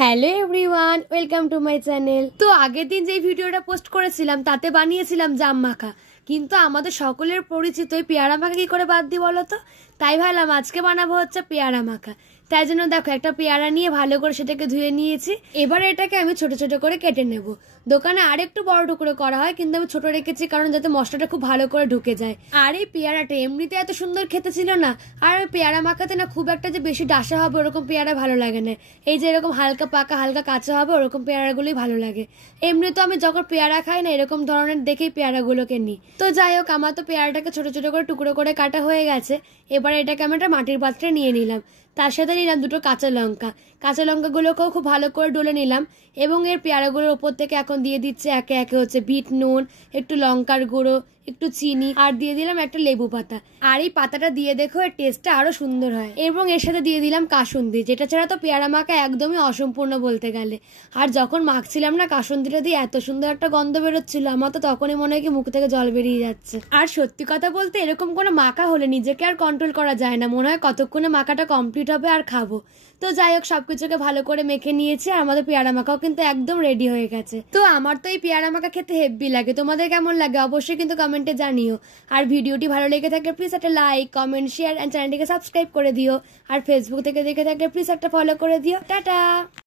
Hello everyone, welcome to my channel. তো আগের দিন যে ভিডিওটা পোস্ট করেছিলাম তাতে বানিয়েছিলাম জাম মাখা, কিন্তু আমাদের সকলের পরিচিত এই পেয়ারা মাখা কি করে বাদ দিই বলো তো। তাই ভাবলাম আজকে বানাবো হচ্ছে পেয়ারা মাখা। তাই জন্য দেখো একটা পেয়ারা নিয়ে ভালো করে সেটাকে ধুয়ে নিয়েছি। এবারে এটাকে আমি ছোট ছোট করে কেটে নেব। দোকানে আর একটু বড় টুকরো করা হয়, কিন্তু আমি ছোট রেখেছি কারণ যাতে মশলাটা খুব ভালো করে ঢুকে যায়। আর এই পেয়ারাটা এমনিতে এত সুন্দর খেতে ছিল না, আর ওই পেয়ারা মাখাতে না খুব একটা যে বেশি ডাসা হবে ওরকম পেয়ারা ভালো লাগে না। এই যে এরকম হালকা পাকা হালকা কাঁচা হবে ওরকম পেয়ারাগুলোই ভালো লাগে। এমনি তো আমি যখন পেয়ারা খাই না এরকম ধরনের দেখেই পেয়ারাগুলোকে নিই। তো যাই হোক, আমার তো পেয়ারাটাকে ছোট ছোট করে টুকরো করে কাটা হয়ে গেছে। এবার এটাকে আমি একটা মাটির পাত্রে নিয়ে নিলাম। তার সাথে নিলাম দুটো কাঁচা লঙ্কা। কাঁচা লঙ্কাগুলোকেও খুব ভালো করে ডলে নিলাম এবং এর পেয়ারাগুলোর ওপর থেকে এখন দিয়ে দিচ্ছে একে একে হচ্ছে বিট নুন, একটু লঙ্কার গুঁড়ো, একটু চিনি, আর দিয়ে দিলাম একটা লেবু পাতা। আর এই পাতাটা দিয়ে দেখো এর টেস্টটা আরো সুন্দর হয়। এবং এর সাথে দিয়ে দিলাম কাসুন্দি, যেটা ছাড়া তো পেয়ারা মাখা একদমই অসম্পূর্ণ বলতে গেলে। আর যখন মাখছিলাম না কাসুন্দিটা দিয়ে এত সুন্দর একটা গন্ধ বেরোচ্ছিল, আমার তো তখনই মনে হয় কি মুখ থেকে জল বেরিয়ে যাচ্ছে। আর সত্যি কথা বলতে এরকম কোনো মাখা হলে নিজেকে আর কন্ট্রোল করা যায় না, মনে হয় কতক্ষণে মাখাটা কমপ্লিট হবে আর খাবো। তো যাই হোক, সবকিছুকে ভালো করে মেখে নিয়েছি আর আমাদের পেয়ারা মাখাও কিন্তু একদম রেডি হয়ে গেছে। তো আমার তো এই পেয়ারা মাখা খেতে হেব্বি লাগে, তোমাদের কেমন লাগে অবশ্যই কিন্তু কমেন্টে জানিও। আর ভিডিওটি ভালো লেগে থাকলে প্লিজ একটা লাইক, কমেন্ট, শেয়ার এন্ড চ্যানেলটিকে সাবস্ক্রাইব করে দিও। আর ফেসবুক থেকে দেখে থাকলে প্লিজ একটা ফলো করে দিও। টাটা।